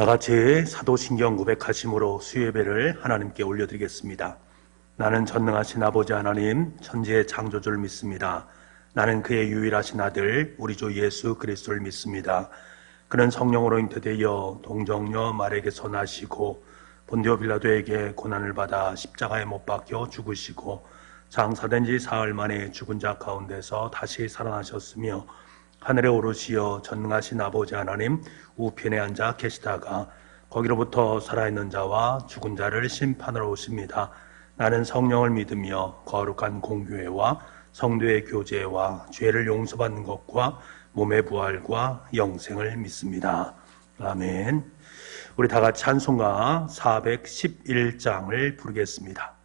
다 같이 사도신경 고백하심으로 수예배를 하나님께 올려드리겠습니다. 나는 전능하신 아버지 하나님, 천지의 창조주를 믿습니다. 나는 그의 유일하신 아들, 우리 주 예수 그리스도를 믿습니다. 그는 성령으로 잉태되어 동정녀 마리아에게서 나시고 본디오 빌라도에게 고난을 받아 십자가에 못 박혀 죽으시고 장사된 지 사흘 만에 죽은 자 가운데서 다시 살아나셨으며 하늘에 오르시어 전능하신 아버지 하나님 우편에 앉아 계시다가 거기로부터 살아있는 자와 죽은 자를 심판하러 오십니다. 나는 성령을 믿으며 거룩한 공교회와 성도의 교제와 죄를 용서받는 것과 몸의 부활과 영생을 믿습니다. 아멘. 우리 다 같이 찬송가 411장을 부르겠습니다.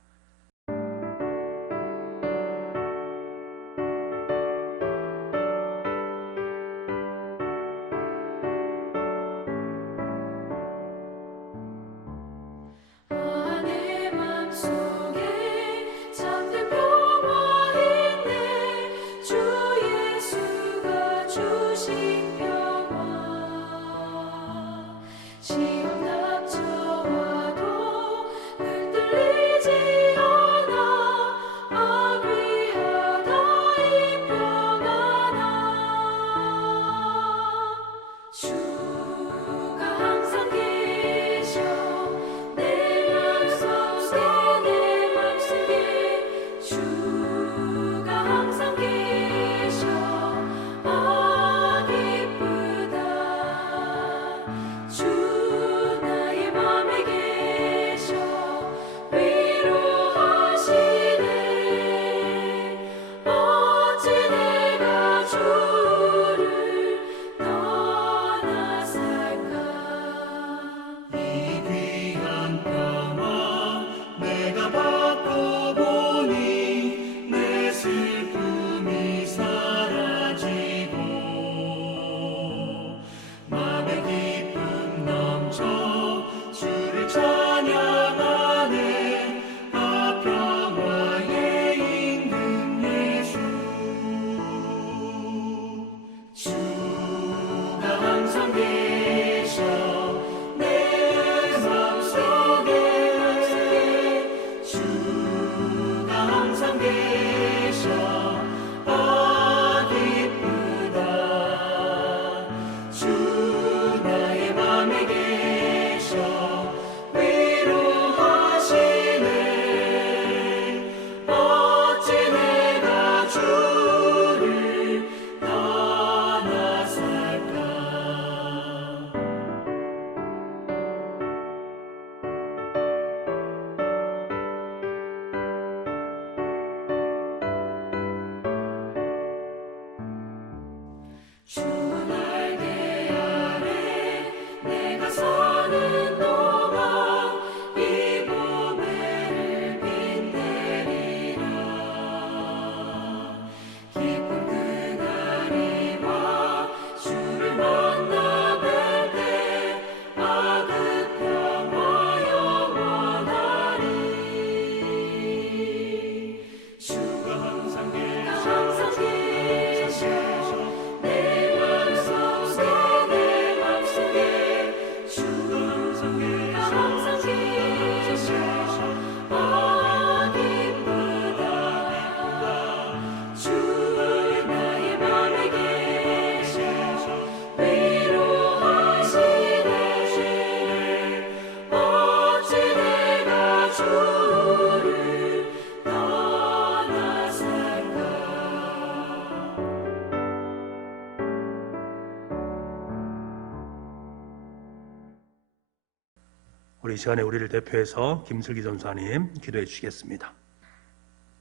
우리 이 시간에 우리를 대표해서 김슬기 전사님 기도해 주시겠습니다.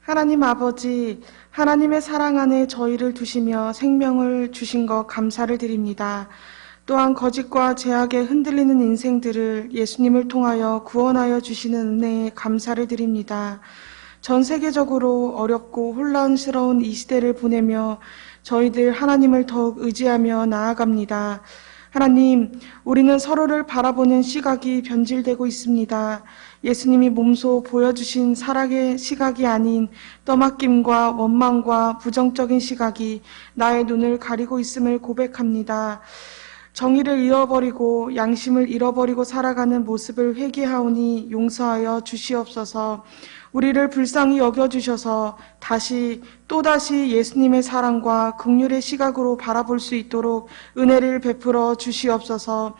하나님 아버지, 하나님의 사랑 안에 저희를 두시며 생명을 주신 것 감사를 드립니다. 또한 거짓과 제약에 흔들리는 인생들을 예수님을 통하여 구원하여 주시는 은혜에 감사를 드립니다. 전 세계적으로 어렵고 혼란스러운 이 시대를 보내며 저희들 하나님을 더욱 의지하며 나아갑니다. 하나님, 우리는 서로를 바라보는 시각이 변질되고 있습니다. 예수님이 몸소 보여주신 사랑의 시각이 아닌 떠맡김과 원망과 부정적인 시각이 나의 눈을 가리고 있음을 고백합니다. 정의를 잃어버리고 양심을 잃어버리고 살아가는 모습을 회개하오니 용서하여 주시옵소서. 우리를 불쌍히 여겨주셔서 또다시 예수님의 사랑과 긍휼의 시각으로 바라볼 수 있도록 은혜를 베풀어 주시옵소서.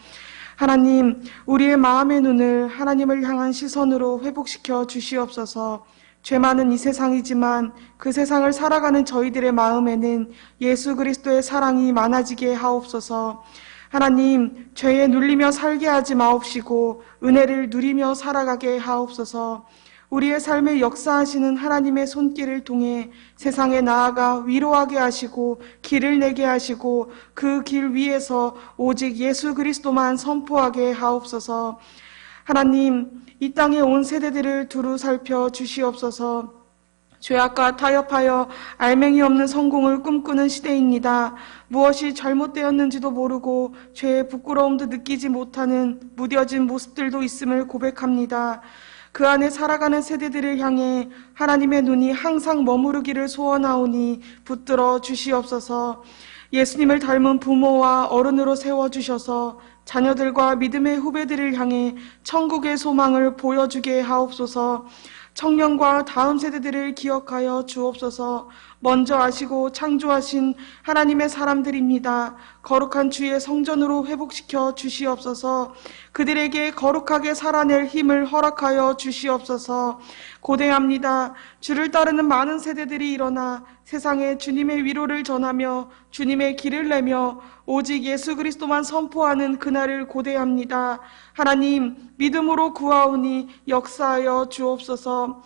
하나님, 우리의 마음의 눈을 하나님을 향한 시선으로 회복시켜 주시옵소서. 죄 많은 이 세상이지만 그 세상을 살아가는 저희들의 마음에는 예수 그리스도의 사랑이 많아지게 하옵소서. 하나님, 죄에 눌리며 살게 하지 마옵시고 은혜를 누리며 살아가게 하옵소서. 우리의 삶에 역사하시는 하나님의 손길을 통해 세상에 나아가 위로하게 하시고 길을 내게 하시고 그 길 위에서 오직 예수 그리스도만 선포하게 하옵소서. 하나님, 이 땅에 온 세대들을 두루 살펴 주시옵소서. 죄악과 타협하여 알맹이 없는 성공을 꿈꾸는 시대입니다. 무엇이 잘못되었는지도 모르고 죄의 부끄러움도 느끼지 못하는 무뎌진 모습들도 있음을 고백합니다. 그 안에 살아가는 세대들을 향해 하나님의 눈이 항상 머무르기를 소원하오니 붙들어 주시옵소서. 예수님을 닮은 부모와 어른으로 세워주셔서 자녀들과 믿음의 후배들을 향해 천국의 소망을 보여주게 하옵소서. 청년과 다음 세대들을 기억하여 주옵소서. 먼저 아시고 창조하신 하나님의 사람들입니다. 거룩한 주의 성전으로 회복시켜 주시옵소서. 그들에게 거룩하게 살아낼 힘을 허락하여 주시옵소서. 고대합니다. 주를 따르는 많은 세대들이 일어나 세상에 주님의 위로를 전하며 주님의 길을 내며 오직 예수 그리스도만 선포하는 그날을 고대합니다. 하나님, 믿음으로 구하오니 역사하여 주옵소서.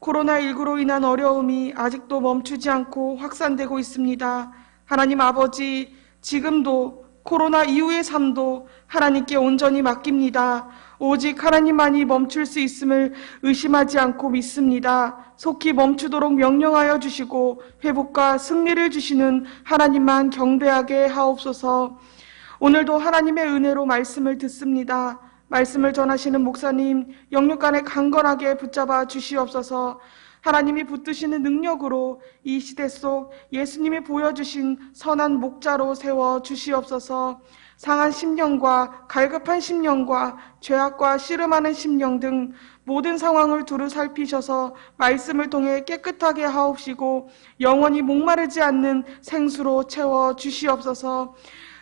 코로나19로 인한 어려움이 아직도 멈추지 않고 확산되고 있습니다. 하나님 아버지, 지금도 코로나 이후의 삶도 하나님께 온전히 맡깁니다. 오직 하나님만이 멈출 수 있음을 의심하지 않고 믿습니다. 속히 멈추도록 명령하여 주시고 회복과 승리를 주시는 하나님만 경배하게 하옵소서. 오늘도 하나님의 은혜로 말씀을 듣습니다. 말씀을 전하시는 목사님 영육간에 강건하게 붙잡아 주시옵소서. 하나님이 붙드시는 능력으로 이 시대 속 예수님이 보여주신 선한 목자로 세워 주시옵소서. 상한 심령과 갈급한 심령과 죄악과 씨름하는 심령 등 모든 상황을 두루 살피셔서 말씀을 통해 깨끗하게 하옵시고 영원히 목마르지 않는 생수로 채워 주시옵소서.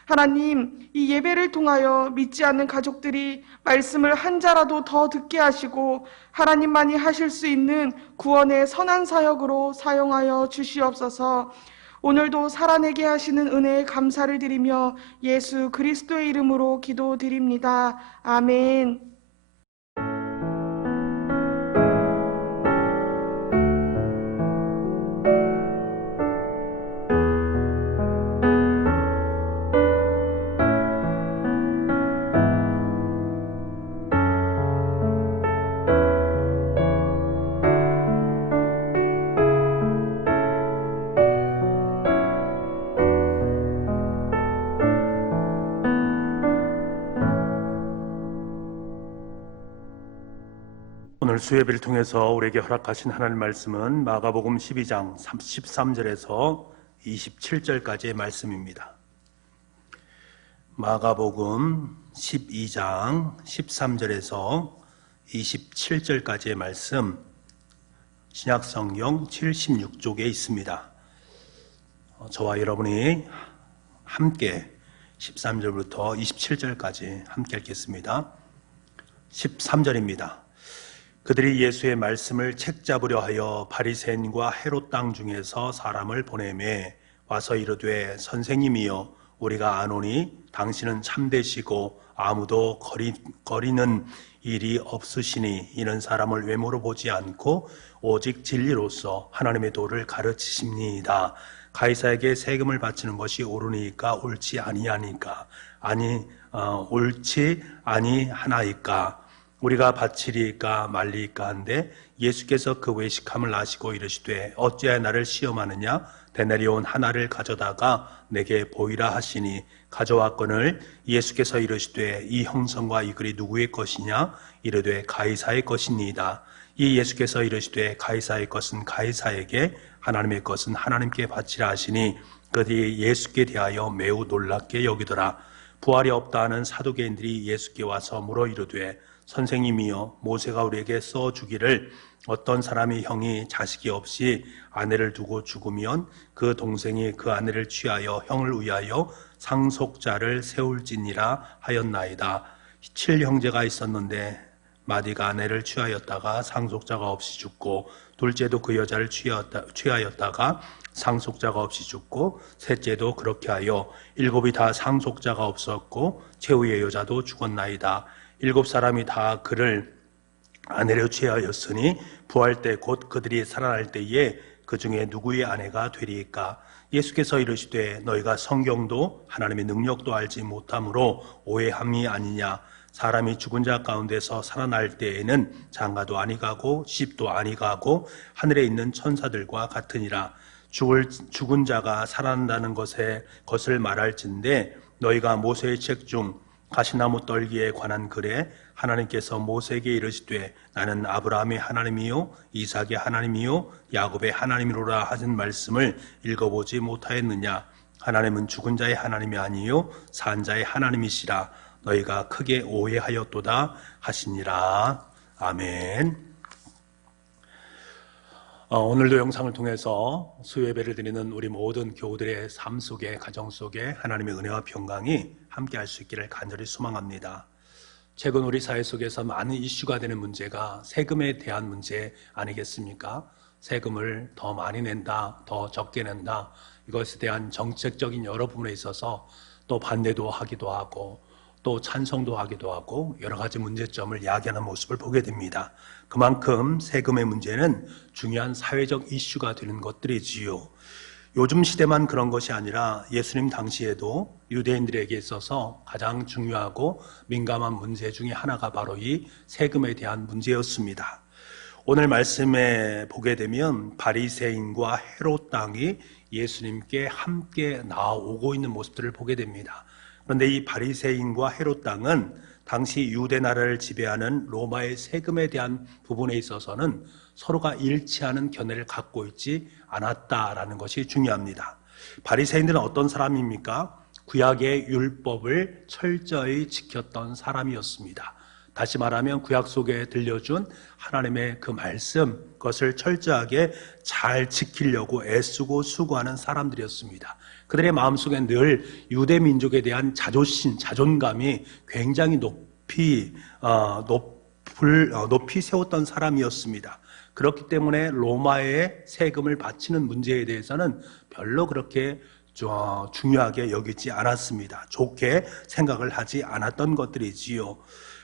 하나님, 이 예배를 통하여 믿지 않는 가족들이 말씀을 한 자라도 더 듣게 하시고 하나님만이 하실 수 있는 구원의 선한 사역으로 사용하여 주시옵소서. 오늘도 살아내게 하시는 은혜에 감사를 드리며 예수 그리스도의 이름으로 기도드립니다. 아멘. 오늘 수요예배를 통해서 우리에게 허락하신 하나님 말씀은 마가복음 12장 13절에서 27절까지의 말씀입니다. 마가복음 12장 13절에서 27절까지의 말씀, 신약성경 76쪽에 있습니다. 저와 여러분이 함께 13절부터 27절까지 함께 읽겠습니다. 13절입니다. 그들이 예수의 말씀을 책잡으려 하여 바리새인과 헤롯 땅 중에서 사람을 보내매 와서 이르되 선생님이여 우리가 아노니 당신은 참되시고 아무도 거리는 일이 없으시니 이는 사람을 외모로 보지 않고 오직 진리로서 하나님의 도를 가르치십니다. 가이사에게 세금을 바치는 것이 옳으니까 옳지 아니하니까 옳지 아니하나이까 우리가 바치리까 말리까 한데 예수께서 그 외식함을 아시고 이르시되 어찌하여 나를 시험하느냐 데나리온 하나를 가져다가 내게 보이라 하시니 가져왔거늘 예수께서 이르시되 이 형성과 이 글이 누구의 것이냐 이르되 가이사의 것이니이다. 이 예수께서 이르시되 가이사의 것은 가이사에게 하나님의 것은 하나님께 바치라 하시니 그들이 예수께 대하여 매우 놀랍게 여기더라. 부활이 없다 하는 사두개인들이 예수께 와서 물어 이르되 선생님이여 모세가 우리에게 써주기를 어떤 사람이 형이 자식이 없이 아내를 두고 죽으면 그 동생이 그 아내를 취하여 형을 위하여 상속자를 세울지니라 하였나이다. 7형제가 있었는데 마디가 아내를 취하였다가 상속자가 없이 죽고 둘째도 그 여자를 취하였다가 상속자가 없이 죽고 셋째도 그렇게 하여 7이 다 상속자가 없었고 최후의 여자도 죽었나이다. 7사람이 다 그를 아내로 취하였으니 부활 때 곧 그들이 살아날 때에 그 중에 누구의 아내가 되리이까? 예수께서 이르시되 너희가 성경도 하나님의 능력도 알지 못함으로 오해함이 아니냐. 사람이 죽은 자 가운데서 살아날 때에는 장가도 아니가고 시집도 아니가고 하늘에 있는 천사들과 같으니라. 죽은 자가 살아난다는 것을 말할진대 너희가 모세의 책 중 가시나무 떨기에 관한 글에 하나님께서 모세에게 이르시되 나는 아브라함의 하나님이요 이삭의 하나님이요 야곱의 하나님이로라 하신 말씀을 읽어보지 못하였느냐. 하나님은 죽은 자의 하나님이 아니요 산 자의 하나님이시라. 너희가 크게 오해하였도다 하시니라. 아멘. 오늘도 영상을 통해서 수요예배를 드리는 우리 모든 교우들의 삶 속에, 가정 속에 하나님의 은혜와 평강이 함께 할 수 있기를 간절히 소망합니다. 최근 우리 사회 속에서 많은 이슈가 되는 문제가 세금에 대한 문제 아니겠습니까? 세금을 더 많이 낸다, 더 적게 낸다, 이것에 대한 정책적인 여러 부분에 있어서 또 반대도 하기도 하고 또 찬성도 하기도 하고 여러 가지 문제점을 야기하는 모습을 보게 됩니다. 그만큼 세금의 문제는 중요한 사회적 이슈가 되는 것들이지요. 요즘 시대만 그런 것이 아니라 예수님 당시에도 유대인들에게 있어서 가장 중요하고 민감한 문제 중에 하나가 바로 이 세금에 대한 문제였습니다. 오늘 말씀에 보게 되면 바리새인과 헤롯 왕이 예수님께 함께 나오고 있는 모습들을 보게 됩니다. 그런데 이 바리새인과 헤롯 왕은 당시 유대 나라를 지배하는 로마의 세금에 대한 부분에 있어서는 서로가 일치하는 견해를 갖고 있지 않았다라는 것이 중요합니다. 바리새인들은 어떤 사람입니까? 구약의 율법을 철저히 지켰던 사람이었습니다. 다시 말하면 구약 속에 들려준 하나님의 그 말씀, 그것을 철저하게 잘 지키려고 애쓰고 수고하는 사람들이었습니다. 그들의 마음속에 늘 유대 민족에 대한 자존심, 자존감이 굉장히 높이 세웠던 사람이었습니다. 그렇기 때문에 로마의 세금을 바치는 문제에 대해서는 별로 그렇게 중요하게 여기지 않았습니다. 좋게 생각을 하지 않았던 것들이지요.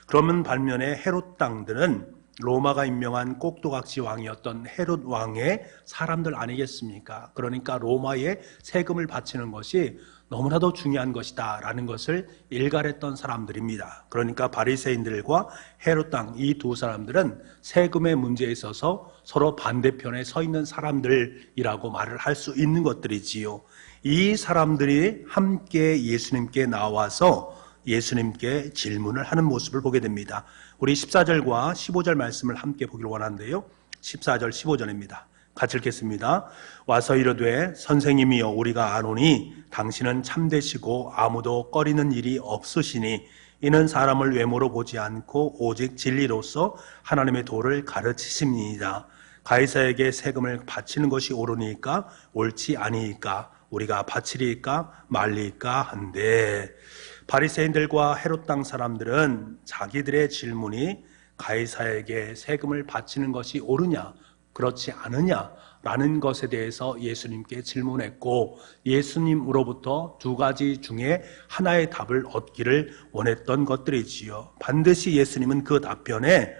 그러면 반면에 헤롯 왕들은 로마가 임명한 꼭두각시 왕이었던 헤롯 왕의 사람들 아니겠습니까? 그러니까 로마의 세금을 바치는 것이 너무나도 중요한 것이다 라는 것을 일갈했던 사람들입니다. 그러니까 바리새인들과 헤롯 왕 이 두 사람들은 세금의 문제에 있어서 서로 반대편에 서 있는 사람들이라고 말을 할 수 있는 것들이지요. 이 사람들이 함께 예수님께 나와서 예수님께 질문을 하는 모습을 보게 됩니다. 우리 14절과 15절 말씀을 함께 보기를 원하는데요. 14절 15절입니다. 같이 읽겠습니다. 와서 이르되 선생님이여 우리가 아노니 당신은 참되시고 아무도 꺼리는 일이 없으시니 이는 사람을 외모로 보지 않고 오직 진리로서 하나님의 도를 가르치심이니이다. 가이사에게 세금을 바치는 것이 옳으니까 옳지 아니이까 우리가 바치리이까 말리이까 한데 바리새인들과 헤롯 왕 사람들은 자기들의 질문이 가이사에게 세금을 바치는 것이 옳으냐 그렇지 않으냐라는 것에 대해서 예수님께 질문했고 예수님으로부터 두 가지 중에 하나의 답을 얻기를 원했던 것들이지요. 반드시 예수님은 그 답변에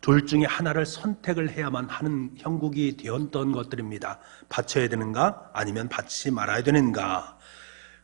둘 중에 하나를 선택을 해야만 하는 형국이 되었던 것들입니다. 바쳐야 되는가 아니면 바치지 말아야 되는가.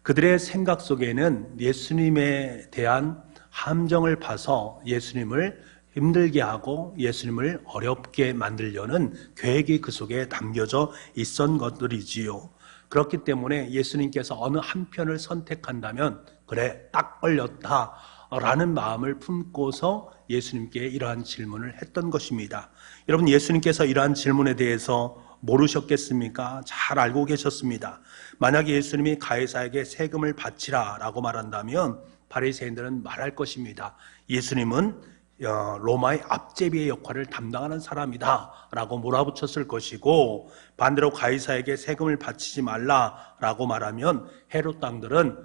그들의 생각 속에는 예수님에 대한 함정을 봐서 예수님을 힘들게 하고 예수님을 어렵게 만들려는 계획이 그 속에 담겨져 있었던 것들이지요. 그렇기 때문에 예수님께서 어느 한편을 선택한다면 그래 딱 걸렸다 라는 마음을 품고서 예수님께 이러한 질문을 했던 것입니다. 여러분 예수님께서 이러한 질문에 대해서 모르셨겠습니까? 잘 알고 계셨습니다. 만약에 예수님이 가이사에게 세금을 바치라 라고 말한다면 바리새인들은 말할 것입니다. 예수님은 로마의 앞제비의 역할을 담당하는 사람이다 라고 몰아붙였을 것이고, 반대로 가이사에게 세금을 바치지 말라 라고 말하면 헤롯 당들은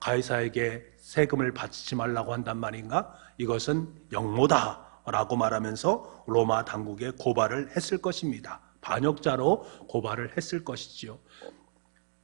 가이사에게 세금을 바치지 말라고 한단 말인가? 이것은 영모다 라고 말하면서 로마 당국에 고발을 했을 것입니다. 반역자로 고발을 했을 것이지요.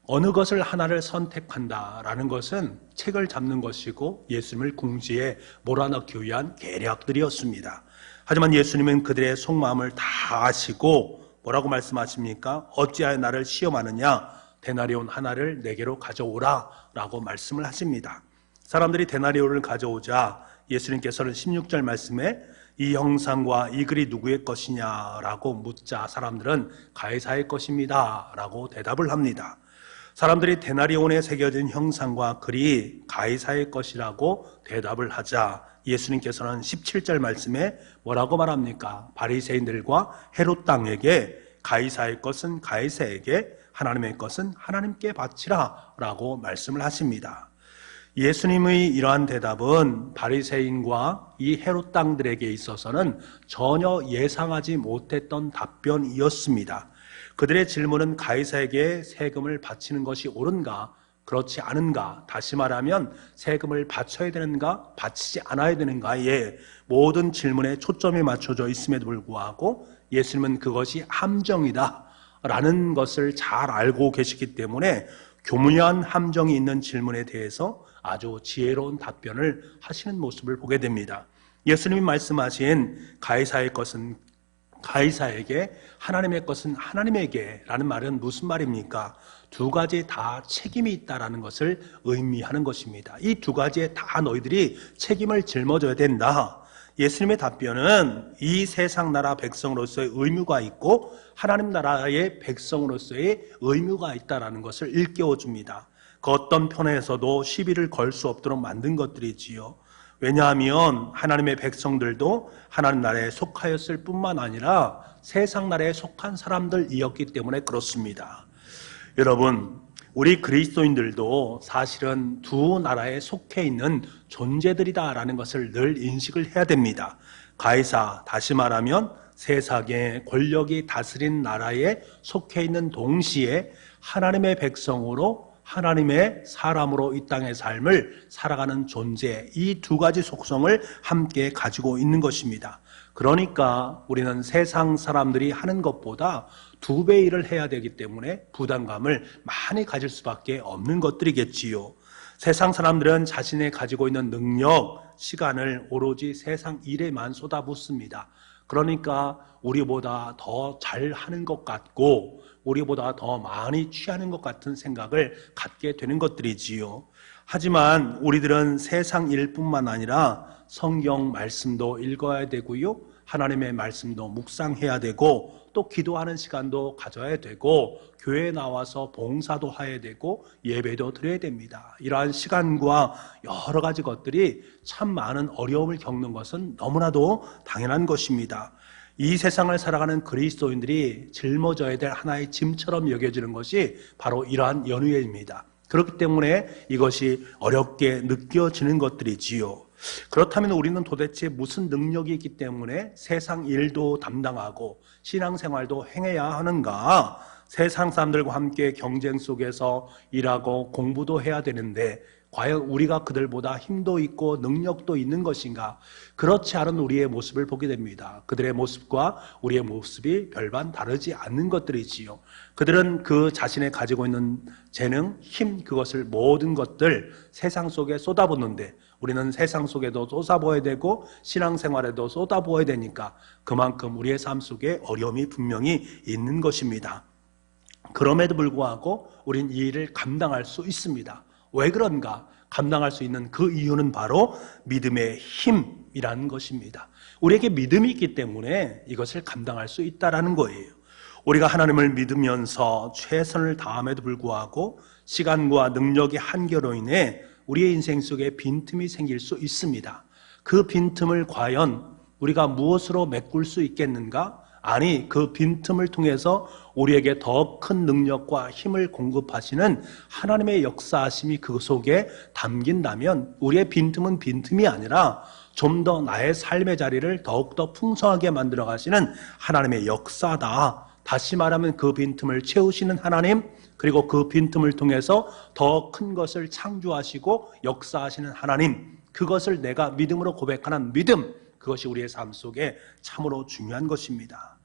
어느 것을 하나를 선택한다라는 것은 책을 잡는 것이고 예수님을 궁지에 몰아넣기 위한 계략들이었습니다. 하지만 예수님은 그들의 속마음을 다 아시고 뭐라고 말씀하십니까? 어찌하여 나를 시험하느냐? 데나리온 하나를 내게로 가져오라 라고 말씀을 하십니다. 사람들이 데나리온을 가져오자 예수님께서는 16절 말씀에 이 형상과 이 글이 누구의 것이냐라고 묻자 사람들은 가이사의 것입니다 라고 대답을 합니다. 사람들이 데나리온에 새겨진 형상과 글이 가이사의 것이라고 대답을 하자 예수님께서는 17절 말씀에 뭐라고 말합니까? 바리새인들과 헤롯 당에게 가이사의 것은 가이사에게, 하나님의 것은 하나님께 바치라 라고 말씀을 하십니다. 예수님의 이러한 대답은 바리새인과 이 헤롯 당들에게 있어서는 전혀 예상하지 못했던 답변이었습니다. 그들의 질문은 가이사에게 세금을 바치는 것이 옳은가, 그렇지 않은가, 다시 말하면 세금을 바쳐야 되는가, 바치지 않아야 되는가에 모든 질문에 초점이 맞춰져 있음에도 불구하고 예수님은 그것이 함정이다 라는 것을 잘 알고 계시기 때문에 교묘한 함정이 있는 질문에 대해서 아주 지혜로운 답변을 하시는 모습을 보게 됩니다. 예수님이 말씀하신 가이사의 것은 가이사에게, 하나님의 것은 하나님에게 라는 말은 무슨 말입니까? 두 가지에 다 책임이 있다라는 것을 의미하는 것입니다. 이 두 가지에 다 너희들이 책임을 짊어져야 된다. 예수님의 답변은 이 세상 나라 백성으로서의 의무가 있고 하나님 나라의 백성으로서의 의무가 있다라는 것을 일깨워 줍니다. 그 어떤 편에서도 시비를 걸 수 없도록 만든 것들이지요. 왜냐하면 하나님의 백성들도 하나님 나라에 속하였을 뿐만 아니라 세상 나라에 속한 사람들이었기 때문에 그렇습니다. 여러분, 우리 그리스도인들도 사실은 두 나라에 속해 있는 존재들이다라는 것을 늘 인식을 해야 됩니다. 가이사, 다시 말하면 세상의 권력이 다스린 나라에 속해 있는 동시에 하나님의 백성으로, 하나님의 사람으로 이 땅의 삶을 살아가는 존재, 이 두 가지 속성을 함께 가지고 있는 것입니다. 그러니까 우리는 세상 사람들이 하는 것보다 2배 일을 해야 되기 때문에 부담감을 많이 가질 수밖에 없는 것들이겠지요. 세상 사람들은 자신이 가지고 있는 능력, 시간을 오로지 세상 일에만 쏟아붓습니다. 그러니까 우리보다 더 잘하는 것 같고 우리보다 더 많이 취하는 것 같은 생각을 갖게 되는 것들이지요. 하지만 우리들은 세상 일뿐만 아니라 성경 말씀도 읽어야 되고요, 하나님의 말씀도 묵상해야 되고 또 기도하는 시간도 가져야 되고 교회에 나와서 봉사도 해야 되고 예배도 드려야 됩니다. 이러한 시간과 여러 가지 것들이 참 많은 어려움을 겪는 것은 너무나도 당연한 것입니다. 이 세상을 살아가는 그리스도인들이 짊어져야 될 하나의 짐처럼 여겨지는 것이 바로 이러한 연휴입니다. 그렇기 때문에 이것이 어렵게 느껴지는 것들이지요. 그렇다면 우리는 도대체 무슨 능력이 있기 때문에 세상 일도 담당하고 신앙생활도 행해야 하는가? 세상 사람들과 함께 경쟁 속에서 일하고 공부도 해야 되는데 과연 우리가 그들보다 힘도 있고 능력도 있는 것인가? 그렇지 않은 우리의 모습을 보게 됩니다. 그들의 모습과 우리의 모습이 별반 다르지 않는 것들이지요. 그들은 그 자신의 가지고 있는 재능, 힘, 그것을 모든 것들 세상 속에 쏟아붓는데 우리는 세상 속에도 쏟아부어야 되고 신앙생활에도 쏟아부어야 되니까 그만큼 우리의 삶 속에 어려움이 분명히 있는 것입니다. 그럼에도 불구하고 우린 이 일을 감당할 수 있습니다. 왜 그런가? 감당할 수 있는 그 이유는 바로 믿음의 힘이라는 것입니다. 우리에게 믿음이 있기 때문에 이것을 감당할 수 있다는 거예요. 우리가 하나님을 믿으면서 최선을 다함에도 불구하고 시간과 능력의 한계로 인해 우리의 인생 속에 빈틈이 생길 수 있습니다. 그 빈틈을 과연 우리가 무엇으로 메꿀 수 있겠는가? 아니, 그 빈틈을 통해서 우리에게 더 큰 능력과 힘을 공급하시는 하나님의 역사하심이 그 속에 담긴다면 우리의 빈틈은 빈틈이 아니라 좀 더 나의 삶의 자리를 더욱더 풍성하게 만들어 가시는 하나님의 역사다. 다시 말하면 그 빈틈을 채우시는 하나님, 그리고 그 빈틈을 통해서 더 큰 것을 창조하시고 역사하시는 하나님, 그것을 내가 믿음으로 고백하는 믿음, 그것이 우리의 삶 속에 참으로 중요한 것입니다.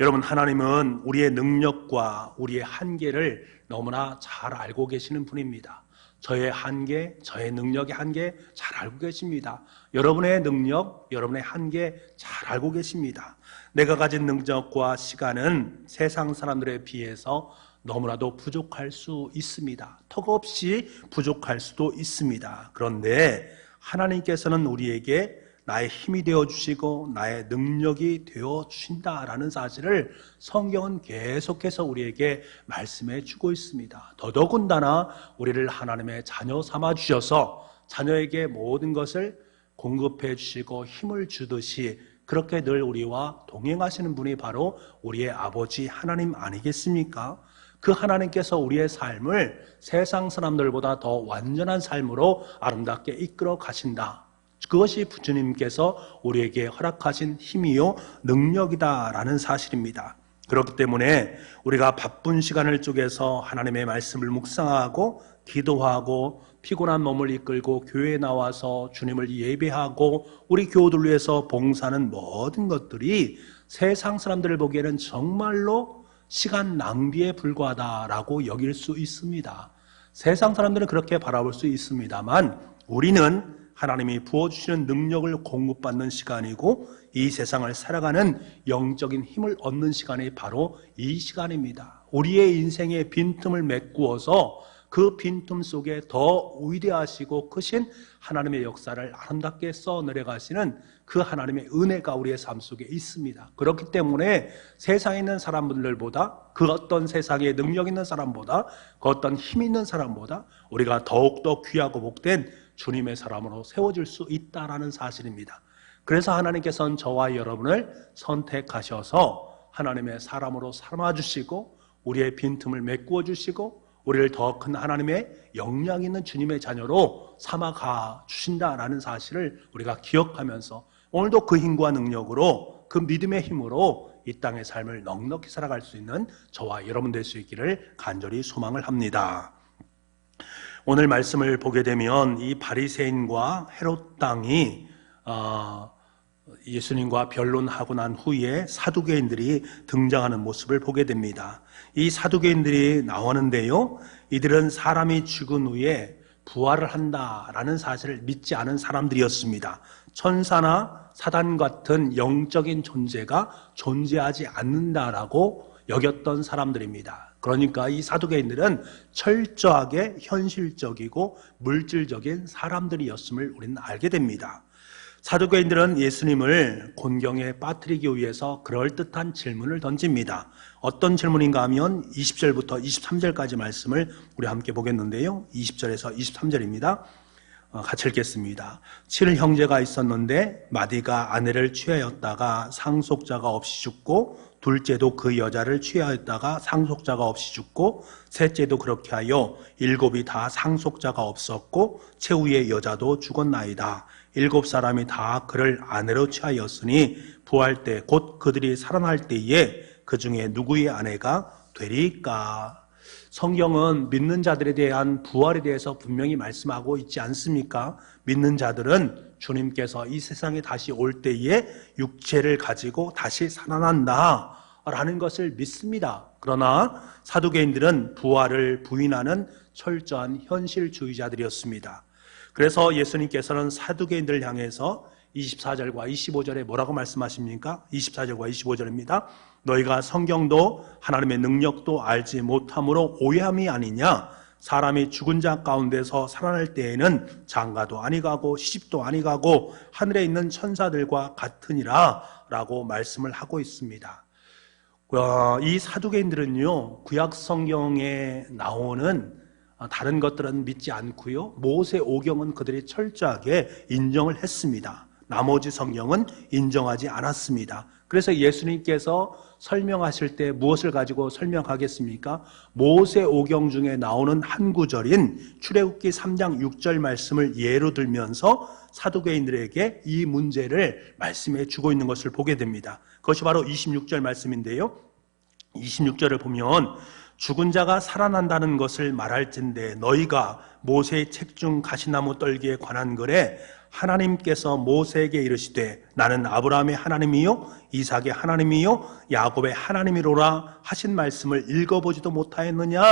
여러분, 하나님은 우리의 능력과 우리의 한계를 너무나 잘 알고 계시는 분입니다. 저의 한계, 저의 능력의 한계 잘 알고 계십니다. 여러분의 능력, 여러분의 한계 잘 알고 계십니다. 내가 가진 능력과 시간은 세상 사람들에 비해서 너무나도 부족할 수 있습니다. 턱없이 부족할 수도 있습니다. 그런데 하나님께서는 우리에게 나의 힘이 되어주시고 나의 능력이 되어주신다라는 사실을 성경은 계속해서 우리에게 말씀해 주고 있습니다. 더더군다나 우리를 하나님의 자녀 삼아 주셔서 자녀에게 모든 것을 공급해 주시고 힘을 주듯이 그렇게 늘 우리와 동행하시는 분이 바로 우리의 아버지 하나님 아니겠습니까? 그 하나님께서 우리의 삶을 세상 사람들보다 더 완전한 삶으로 아름답게 이끌어 가신다. 그것이 주님께서 우리에게 허락하신 힘이요 능력이다라는 사실입니다. 그렇기 때문에 우리가 바쁜 시간을 쪼개서 하나님의 말씀을 묵상하고 기도하고 피곤한 몸을 이끌고 교회에 나와서 주님을 예배하고 우리 교우들 위해서 봉사하는 모든 것들이 세상 사람들을 보기에는 정말로 시간 낭비에 불과하다라고 여길 수 있습니다. 세상 사람들은 그렇게 바라볼 수 있습니다만 우리는 하나님이 부어주시는 능력을 공급받는 시간이고 이 세상을 살아가는 영적인 힘을 얻는 시간이 바로 이 시간입니다. 우리의 인생의 빈틈을 메꾸어서 그 빈틈 속에 더 위대하시고 크신 하나님의 역사를 아름답게 써내려 가시는 그 하나님의 은혜가 우리의 삶 속에 있습니다. 그렇기 때문에 세상에 있는 사람들보다 그 어떤 세상에 능력 있는 사람보다 그 어떤 힘 있는 사람보다 우리가 더욱더 귀하고 복된 주님의 사람으로 세워질 수 있다라는 사실입니다. 그래서 하나님께서는 저와 여러분을 선택하셔서 하나님의 사람으로 삼아주시고 우리의 빈틈을 메꾸어 주시고 우리를 더 큰 하나님의 영향 있는 주님의 자녀로 삼아가 주신다라는 사실을 우리가 기억하면서 오늘도 그 힘과 능력으로 그 믿음의 힘으로 이 땅의 삶을 넉넉히 살아갈 수 있는 저와 여러분 될 수 있기를 간절히 소망을 합니다. 오늘 말씀을 보게 되면 이 바리새인과 헤롯 당이 예수님과 변론하고 난 후에 사두개인들이 등장하는 모습을 보게 됩니다. 이 사두개인들이 나오는데요, 이들은 사람이 죽은 후에 부활을 한다라는 사실을 믿지 않은 사람들이었습니다. 천사나 사단 같은 영적인 존재가 존재하지 않는다라고 여겼던 사람들입니다. 그러니까 이 사두개인들은 철저하게 현실적이고 물질적인 사람들이었음을 우리는 알게 됩니다. 사두개인들은 예수님을 곤경에 빠뜨리기 위해서 그럴듯한 질문을 던집니다. 어떤 질문인가 하면 20절부터 23절까지 말씀을 우리 함께 보겠는데요. 20절에서 23절입니다. 같이 읽겠습니다. 7형제가 있었는데 마디가 아내를 취하였다가 상속자가 없이 죽고 둘째도 그 여자를 취하였다가 상속자가 없이 죽고 셋째도 그렇게 하여 7이 다 상속자가 없었고 최후의 여자도 죽었나이다. 7사람이 다 그를 아내로 취하였으니 부활 때 곧 그들이 살아날 때에 그 중에 누구의 아내가 되리까? 성경은 믿는 자들에 대한 부활에 대해서 분명히 말씀하고 있지 않습니까? 믿는 자들은 주님께서 이 세상에 다시 올 때에 육체를 가지고 다시 살아난다 라는 것을 믿습니다. 그러나 사두개인들은 부활을 부인하는 철저한 현실주의자들이었습니다. 그래서 예수님께서는 사두개인들을 향해서 24절과 25절에 뭐라고 말씀하십니까? 24절과 25절입니다. 너희가 성경도 하나님의 능력도 알지 못함으로 오해함이 아니냐? 사람이 죽은 자 가운데서 살아날 때에는 장가도 아니가고 시집도 아니가고 하늘에 있는 천사들과 같으니라 라고 말씀을 하고 있습니다. 이 사두개인들은요, 구약 성경에 나오는 다른 것들은 믿지 않고요, 모세 오경은 그들이 철저하게 인정을 했습니다. 나머지 성경은 인정하지 않았습니다. 그래서 예수님께서 설명하실 때 무엇을 가지고 설명하겠습니까? 모세오경 중에 나오는 한 구절인 출애굽기 3장 6절 말씀을 예로 들면서 사두개인들에게 이 문제를 말씀해 주고 있는 것을 보게 됩니다. 그것이 바로 26절 말씀인데요. 26절을 보면 죽은 자가 살아난다는 것을 말할진대 너희가 모세의 책 중 가시나무 떨기에 관한 글에 하나님께서 모세에게 이르시되 나는 아브라함의 하나님이요 이삭의 하나님이요 야곱의 하나님이로라 하신 말씀을 읽어보지도 못하였느냐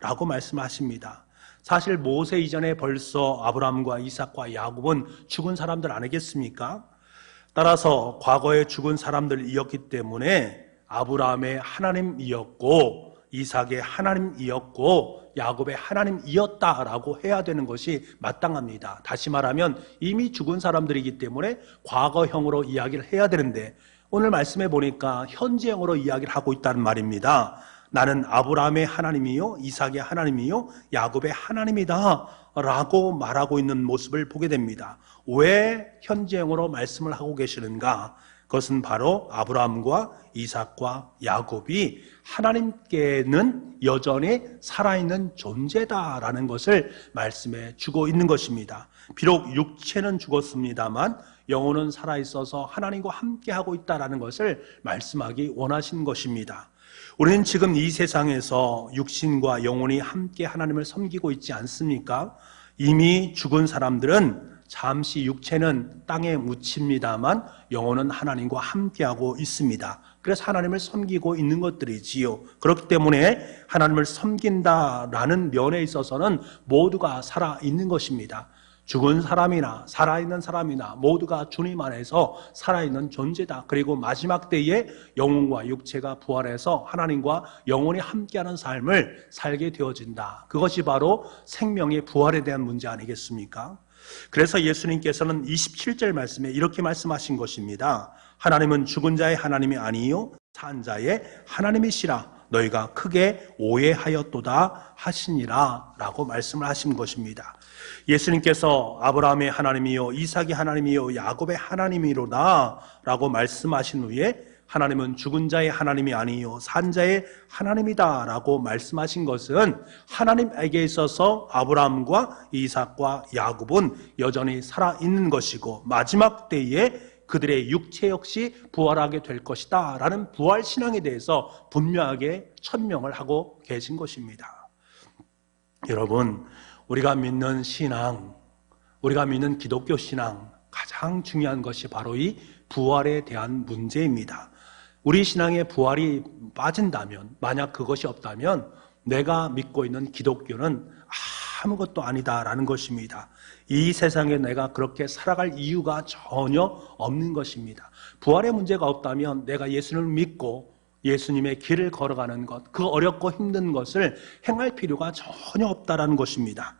라고 말씀하십니다. 사실 모세 이전에 벌써 아브라함과 이삭과 야곱은 죽은 사람들 아니겠습니까? 따라서 과거에 죽은 사람들이었기 때문에 아브라함의 하나님이었고 이삭의 하나님이었고 야곱의 하나님이었다라고 해야 되는 것이 마땅합니다. 다시 말하면 이미 죽은 사람들이기 때문에 과거형으로 이야기를 해야 되는데 오늘 말씀해 보니까 현재형으로 이야기를 하고 있다는 말입니다. 나는 아브라함의 하나님이요 이삭의 하나님이요 야곱의 하나님이다 라고 말하고 있는 모습을 보게 됩니다. 왜 현재형으로 말씀을 하고 계시는가? 그것은 바로 아브라함과 이삭과 야곱이 하나님께는 여전히 살아있는 존재다라는 것을 말씀해 주고 있는 것입니다. 비록 육체는 죽었습니다만 영혼은 살아있어서 하나님과 함께하고 있다라는 것을 말씀하기 원하신 것입니다. 우리는 지금 이 세상에서 육신과 영혼이 함께 하나님을 섬기고 있지 않습니까? 이미 죽은 사람들은 잠시 육체는 땅에 묻힙니다만 영혼은 하나님과 함께하고 있습니다. 그래서 하나님을 섬기고 있는 것들이지요. 그렇기 때문에 하나님을 섬긴다라는 면에 있어서는 모두가 살아있는 것입니다. 죽은 사람이나 살아있는 사람이나 모두가 주님 안에서 살아있는 존재다. 그리고 마지막 때에 영혼과 육체가 부활해서 하나님과 영혼이 함께하는 삶을 살게 되어진다. 그것이 바로 생명의 부활에 대한 문제 아니겠습니까? 그래서 예수님께서는 27절 말씀에 이렇게 말씀하신 것입니다. 하나님은 죽은 자의 하나님이 아니요 산 자의 하나님이시라 너희가 크게 오해하였도다 하시니라 라고 말씀을 하신 것입니다. 예수님께서 아브라함의 하나님이요 이삭의 하나님이요 야곱의 하나님이로다 라고 말씀하신 후에 하나님은 죽은 자의 하나님이 아니요 산 자의 하나님이다 라고 말씀하신 것은 하나님에게 있어서 아브라함과 이삭과 야곱은 여전히 살아있는 것이고 마지막 때에 그들의 육체 역시 부활하게 될 것이다 라는 부활신앙에 대해서 분명하게 천명을 하고 계신 것입니다. 여러분, 우리가 믿는 신앙, 우리가 믿는 기독교 신앙 가장 중요한 것이 바로 이 부활에 대한 문제입니다. 우리 신앙에 부활이 빠진다면, 만약 그것이 없다면 내가 믿고 있는 기독교는 아무것도 아니다라는 것입니다. 이 세상에 내가 그렇게 살아갈 이유가 전혀 없는 것입니다. 부활의 문제가 없다면 내가 예수님을 믿고 예수님의 길을 걸어가는 것, 그 어렵고 힘든 것을 행할 필요가 전혀 없다라는 것입니다.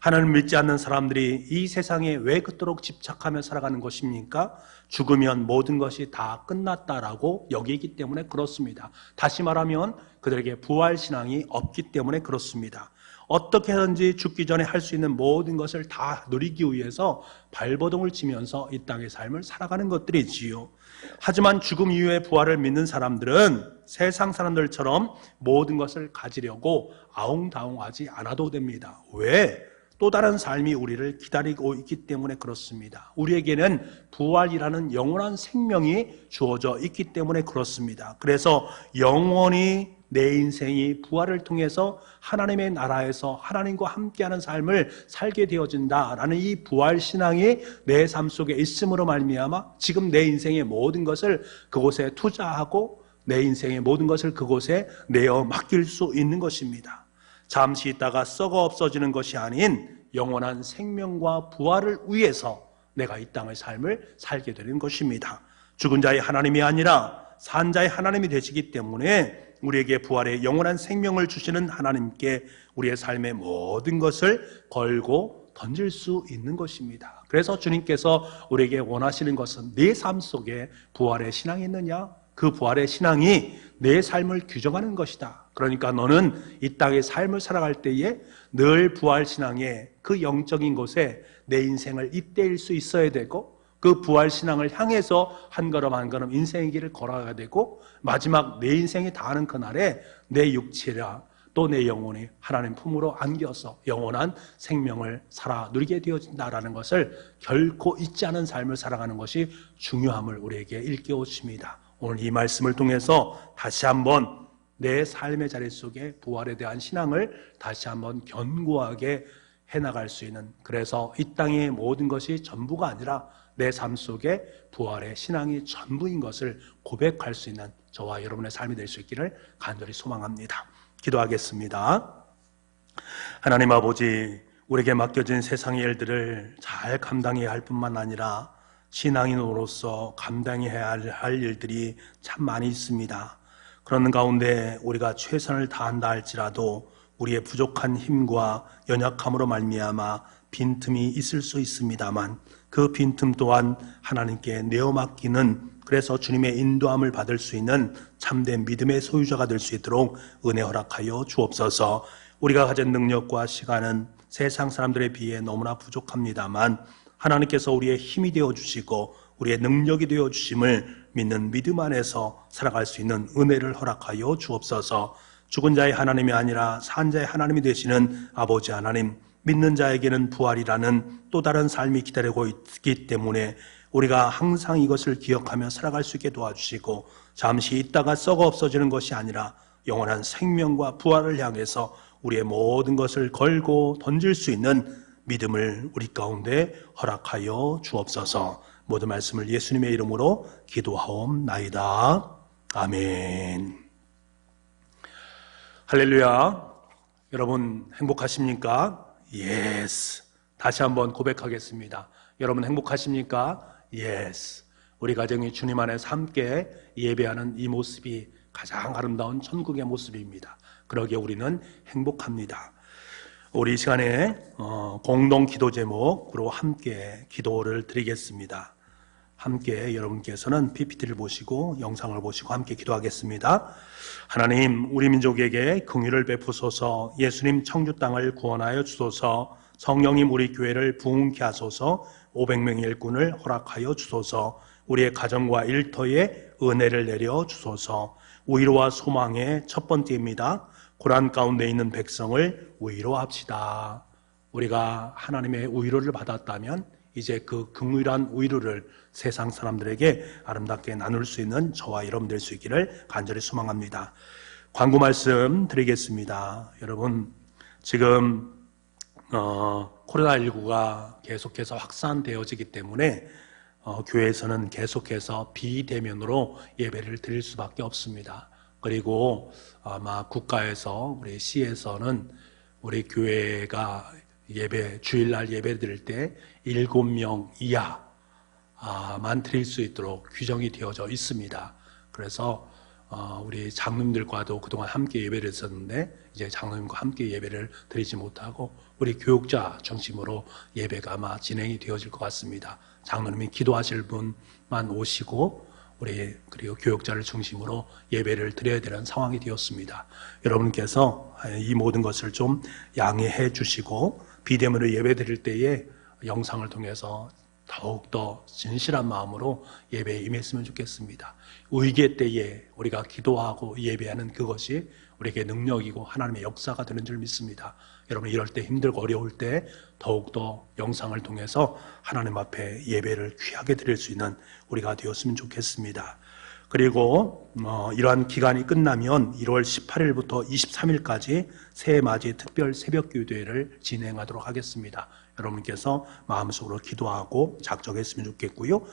하나님을 믿지 않는 사람들이 이 세상에 왜 그토록 집착하며 살아가는 것입니까? 죽으면 모든 것이 다 끝났다라고 여기기 때문에 그렇습니다. 다시 말하면 그들에게 부활신앙이 없기 때문에 그렇습니다. 어떻게 하든지 죽기 전에 할 수 있는 모든 것을 다 누리기 위해서 발버둥을 치면서 이 땅의 삶을 살아가는 것들이지요. 하지만 죽음 이후의 부활을 믿는 사람들은 세상 사람들처럼 모든 것을 가지려고 아웅다웅하지 않아도 됩니다. 왜? 또 다른 삶이 우리를 기다리고 있기 때문에 그렇습니다. 우리에게는 부활이라는 영원한 생명이 주어져 있기 때문에 그렇습니다. 그래서 영원히 내 인생이 부활을 통해서 하나님의 나라에서 하나님과 함께하는 삶을 살게 되어진다라는 이 부활신앙이 내 삶 속에 있음으로 말미암아 지금 내 인생의 모든 것을 그곳에 투자하고 내 인생의 모든 것을 그곳에 내어 맡길 수 있는 것입니다. 잠시 있다가 썩어 없어지는 것이 아닌 영원한 생명과 부활을 위해서 내가 이 땅의 삶을 살게 되는 것입니다. 죽은 자의 하나님이 아니라 산 자의 하나님이 되시기 때문에 우리에게 부활의 영원한 생명을 주시는 하나님께 우리의 삶의 모든 것을 걸고 던질 수 있는 것입니다. 그래서 주님께서 우리에게 원하시는 것은 내 삶 속에 부활의 신앙이 있느냐? 그 부활의 신앙이 내 삶을 규정하는 것이다. 그러니까 너는 이 땅의 삶을 살아갈 때에 늘 부활신앙의 그 영적인 곳에 내 인생을 잇대일 수 있어야 되고 그 부활 신앙을 향해서 한 걸음 한 걸음 인생의 길을 걸어가야 되고, 마지막 내 인생이 다하는 그날에 내 육체라 또 내 영혼이 하나님 품으로 안겨서 영원한 생명을 살아 누리게 되어진다라는 것을 결코 잊지 않은 삶을 살아가는 것이 중요함을 우리에게 일깨워 주십니다. 오늘 이 말씀을 통해서 다시 한번 내 삶의 자리 속에 부활에 대한 신앙을 다시 한번 견고하게 해나갈 수 있는, 그래서 이 땅의 모든 것이 전부가 아니라 내 삶 속에 부활의 신앙이 전부인 것을 고백할 수 있는 저와 여러분의 삶이 될 수 있기를 간절히 소망합니다. 기도하겠습니다. 하나님 아버지, 우리에게 맡겨진 세상의 일들을 잘 감당해야 할 뿐만 아니라 신앙인으로서 감당해야 할 일들이 참 많이 있습니다. 그런 가운데 우리가 최선을 다한다 할지라도 우리의 부족한 힘과 연약함으로 말미암아 빈틈이 있을 수 있습니다만, 그 빈틈 또한 하나님께 내어 맡기는, 그래서 주님의 인도함을 받을 수 있는 참된 믿음의 소유자가 될 수 있도록 은혜 허락하여 주옵소서. 우리가 가진 능력과 시간은 세상 사람들에 비해 너무나 부족합니다만, 하나님께서 우리의 힘이 되어주시고 우리의 능력이 되어주심을 믿는 믿음 안에서 살아갈 수 있는 은혜를 허락하여 주옵소서. 죽은 자의 하나님이 아니라 산 자의 하나님이 되시는 아버지 하나님, 믿는 자에게는 부활이라는 또 다른 삶이 기다리고 있기 때문에 우리가 항상 이것을 기억하며 살아갈 수 있게 도와주시고, 잠시 있다가 썩어 없어지는 것이 아니라 영원한 생명과 부활을 향해서 우리의 모든 것을 걸고 던질 수 있는 믿음을 우리 가운데 허락하여 주옵소서. 모든 말씀을 예수님의 이름으로 기도하옵나이다. 아멘. 할렐루야. 여러분 행복하십니까? 예스. 다시 한번 고백하겠습니다. 여러분 행복하십니까? 예스. 우리 가정이 주님 안에서 함께 예배하는 이 모습이 가장 아름다운 천국의 모습입니다. 그러기에 우리는 행복합니다. 우리 이 시간에 공동 기도 제목으로 함께 기도를 드리겠습니다. 함께 여러분께서는 PPT를 보시고 영상을 보시고 함께 기도하겠습니다. 하나님, 우리 민족에게 긍휼을 베푸소서. 예수님 청주 땅을 구원하여 주소서. 성령님 우리 교회를 부흥케 하소서. 500명의 일꾼을 허락하여 주소서. 우리의 가정과 일터에 은혜를 내려 주소서. 위로와 소망의 첫 번째입니다. 고난 가운데 있는 백성을 위로합시다. 우리가 하나님의 위로를 받았다면 이제 그 긍휼한 위로를 세상 사람들에게 아름답게 나눌 수 있는 저와 여러분 될 수 있기를 간절히 소망합니다. 광고 말씀 드리겠습니다. 여러분, 지금 코로나19가 계속해서 확산되어지기 때문에 교회에서는 계속해서 비대면으로 예배를 드릴 수밖에 없습니다. 그리고 아마 국가에서 우리 시에서는 우리 교회가 주일날 예배 드릴 때 7명 이하만 드릴 수 있도록 규정이 되어져 있습니다. 그래서 우리 장로님들과도 그동안 함께 예배를 했었는데 이제 장로님과 함께 예배를 드리지 못하고 우리 교육자 중심으로 예배가 아마 진행이 되어질 것 같습니다. 장로님이 기도하실 분만 오시고 그리고 교육자를 중심으로 예배를 드려야 되는 상황이 되었습니다. 여러분께서 이 모든 것을 좀 양해해 주시고 비대면으로 예배 드릴 때에 영상을 통해서 더욱더 진실한 마음으로 예배에 임했으면 좋겠습니다. 위기 때에 우리가 기도하고 예배하는 그것이 우리에게 능력이고 하나님의 역사가 되는 줄 믿습니다. 여러분 이럴 때 힘들고 어려울 때 더욱더 영상을 통해서 하나님 앞에 예배를 귀하게 드릴 수 있는 우리가 되었으면 좋겠습니다. 그리고 이러한 기간이 끝나면 1월 18일부터 23일까지 새해맞이 특별 새벽기도회를 진행하도록 하겠습니다. 여러분께서 마음속으로 기도하고 작정했으면 좋겠고요.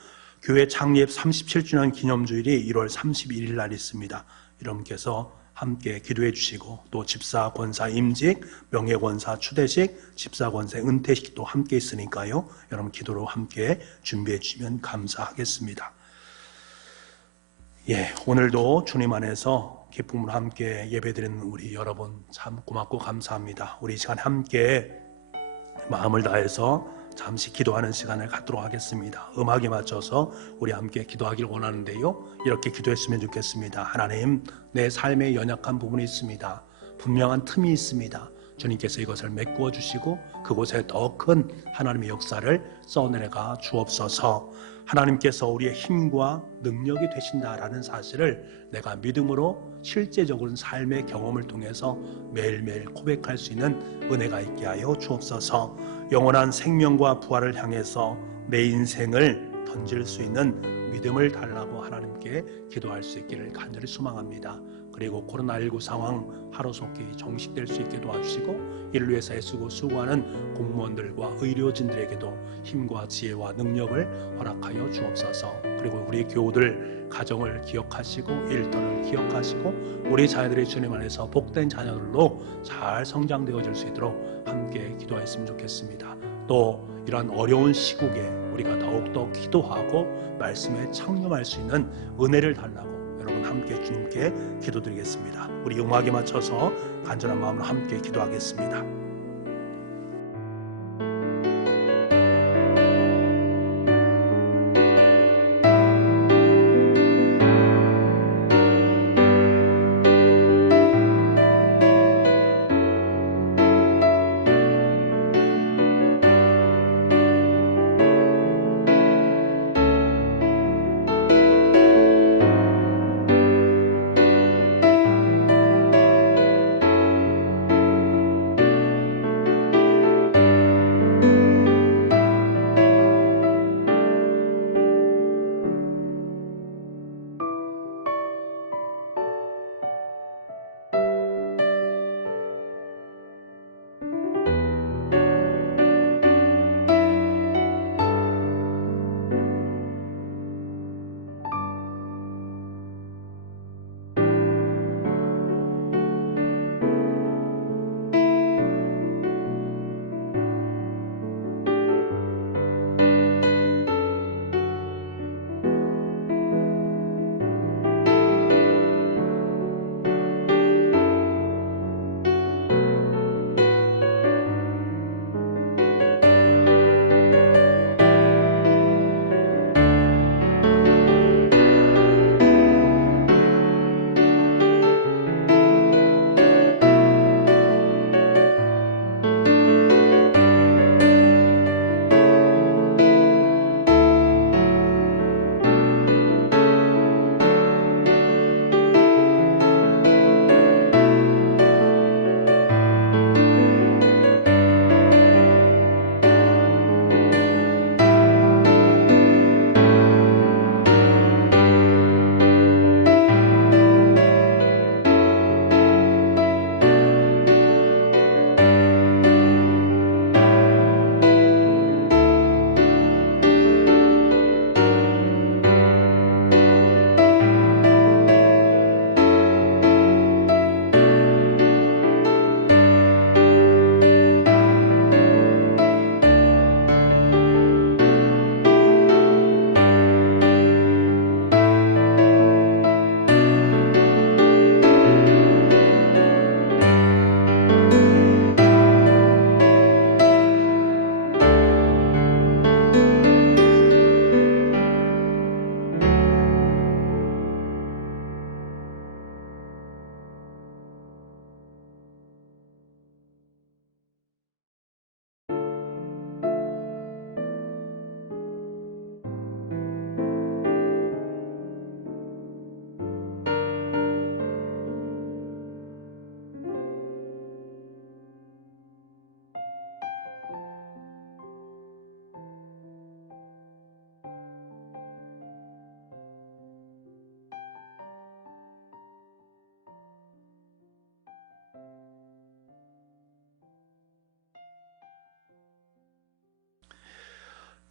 교회 창립 37주년 기념주일이 1월 31일 날 있습니다. 여러분께서 함께 기도해 주시고 또 집사, 권사 임직, 명예권사 추대식, 집사, 권사 은퇴식도 함께 있으니까요. 여러분 기도로 함께 준비해 주시면 감사하겠습니다. 오늘도 주님 안에서 기쁨으로 함께 예배드리는 우리 여러분 참 고맙고 감사합니다. 우리 이 시간 함께 마음을 다해서 잠시 기도하는 시간을 갖도록 하겠습니다. 음악에 맞춰서 우리 함께 기도하길 원하는데요. 이렇게 기도했으면 좋겠습니다. 하나님, 내 삶에 연약한 부분이 있습니다. 분명한 틈이 있습니다. 주님께서 이것을 메꾸어 주시고 그곳에 더 큰 하나님의 역사를 써내려가 주옵소서. 하나님께서 우리의 힘과 능력이 되신다라는 사실을 내가 믿음으로 실제적인 삶의 경험을 통해서 매일매일 고백할 수 있는 은혜가 있게 하여 주옵소서. 영원한 생명과 부활을 향해서 내 인생을 던질 수 있는 믿음을 달라고 하나님께 기도할 수 있기를 간절히 소망합니다. 그리고 코로나19 상황 하루속히 종식될 수 있게 도와주시고 이를 위해서 애쓰고 수고하는 공무원들과 의료진들에게도 힘과 지혜와 능력을 허락하여 주옵소서. 그리고 우리 교우들 가정을 기억하시고 일터를 기억하시고 우리 자녀들이 주님 안에서 복된 자녀들로 잘 성장되어질 수 있도록 함께 기도했으면 좋겠습니다. 또 이런 어려운 시국에 우리가 더욱더 기도하고 말씀에 창념할 수 있는 은혜를 달라고 여러분 함께 주님께 기도드리겠습니다. 우리 음악에 맞춰서 간절한 마음으로 함께 기도하겠습니다.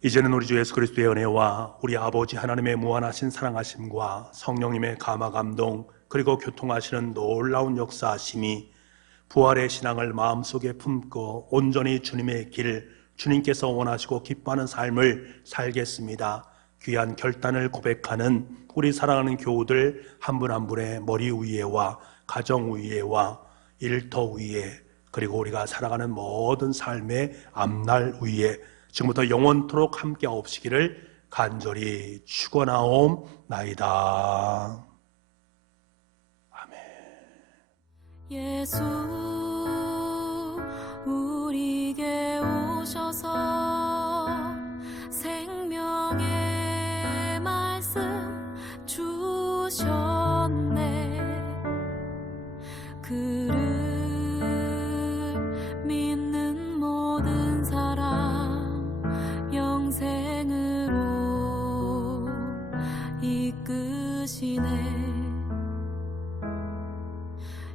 이제는 우리 주 예수 그리스도의 은혜와 우리 아버지 하나님의 무한하신 사랑하심과 성령님의 감화 감동 그리고 교통하시는 놀라운 역사하심이 부활의 신앙을 마음속에 품고 온전히 주님의 길, 주님께서 원하시고 기뻐하는 삶을 살겠습니다. 귀한 결단을 고백하는 우리 사랑하는 교우들 한 분 한 분의 머리 위에와 가정 위에와 일터 위에 그리고 우리가 살아가는 모든 삶의 앞날 위에 지금부터 영원토록 함께 하옵시기를 간절히 축원하옵나이다. 아멘. 예수 우리에게 오셔서 생명의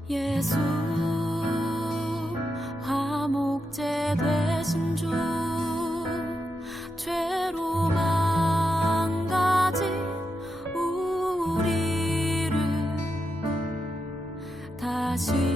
예수 화목제 되신 주 죄로 망가진 우리를 다시